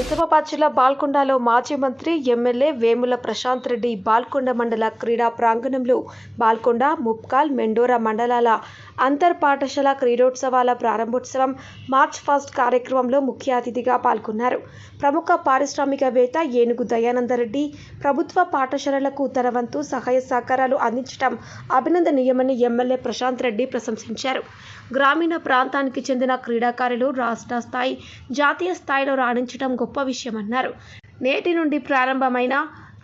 నిజామాబాద్ జిల్లా బాల్కొండలో మాజీ మంత్రి ఎమ్మెల్యే వేముల ప్రశాంత్ రెడ్డి బాల్కొండ మండల క్రీడా ప్రాంగణంలో బాల్కొండ ముప్కాల్ మెండోరా మండలాల అంతర్ పాఠశాల క్రీడోత్సవాల ప్రారంభోత్సవం మార్చ్ ఫస్ట్ కార్యక్రమంలో ముఖ్య అతిథిగా పాల్గొన్నారు. ప్రముఖ పారిశ్రామికవేత్త ఏనుగు దయానందరెడ్డి ప్రభుత్వ పాఠశాలలకు తన వంతు సహాయ సహకారాలు అందించడం అభినందనీయమని ఎమ్మెల్యే ప్రశాంత్ రెడ్డి ప్రశంసించారు. గ్రామీణ ప్రాంతానికి చెందిన క్రీడాకారులు రాష్ట్ర స్థాయి జాతీయ స్థాయిలో రాణించడం గొప్ప విషయమన్నారు నేటి నుండి ప్రారంభమైన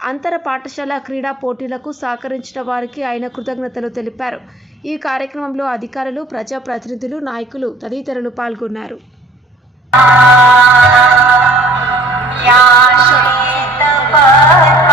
అంతర పాఠశాల క్రీడా పోటీలకు సహకరించిన వారికి ఆయన కృతజ్ఞతలు తెలిపారు ఈ కార్యక్రమంలో అధికారులు ప్రజాప్రతినిధులు నాయకులు తదితరులు పాల్గొన్నారు या श्वेतपद्मासना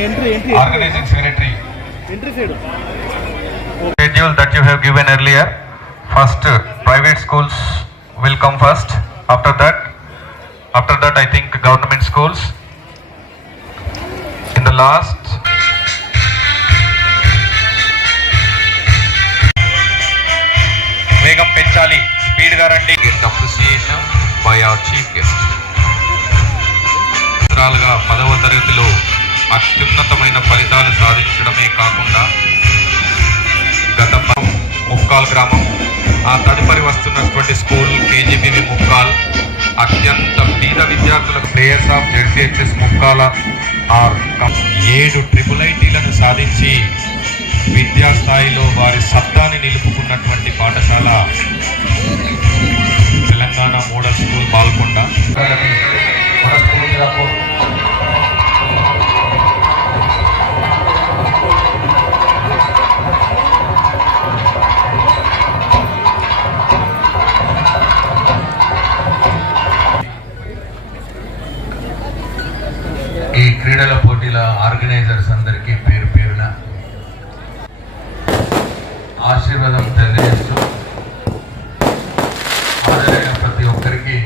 Entry side schedule that you have given earlier. First, uh, private schools will come first. After that, after that, I think government schools. In the last, వేగం పెంచాలి స్పీడ్గా రండి get appreciation by our chief guest పదవ తరగతిలో అత్యున్నతమైన ఫలితాలు సాధించడమే కాకుండా గత ముక్కాల్ గ్రామం ఆ తదుపరి వస్తున్నటువంటి స్కూల్ కేజీబీవి ముక్కాల్ అత్యంత పేద విద్యార్థులకు players of ZCHS Mukkala R ఏడు ట్రిపుల్ ఐటీలను సాధించి విద్యా స్థాయిలో వారి శబ్దాన్ని నిలుపుకున్నటువంటి పాఠశాల. ఆర్గనైజర్స్ అందరికీ పేరు పేరున ఆశీర్వాదం తెలియజేస్తూ హాజరైన ప్రతి ఒక్కరికి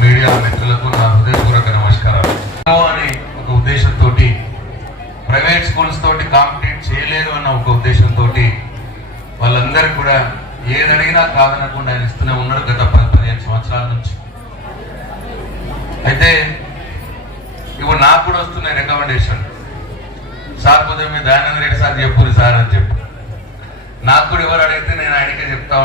మీడియా మిత్రులకు నా హృదయపూర్వక నమస్కారాలు. అని ఒక ఉద్దేశంతో ప్రైవేట్ స్కూల్స్ తోటి కాంపిటేట్ చేయలేదు అన్న ఒక ఉద్దేశంతో వాళ్ళందరికీ కూడా ఏదడిగినా కాదనకుండా ఆయన ఇస్తూనే ఉన్నాడు గత పది పదిహేను సంవత్సరాల నుంచి. అయితే కూడా వస్తున్నాయి రికమెండేషన్ సార్ కొద్దిగా మీ దయానంద రెడ్డి సార్ చెప్పురు సార్ అని చెప్పి. నాకు కూడా ఎవరు అడిగితే నేను ఆయనకే చెప్తా ఉంటాను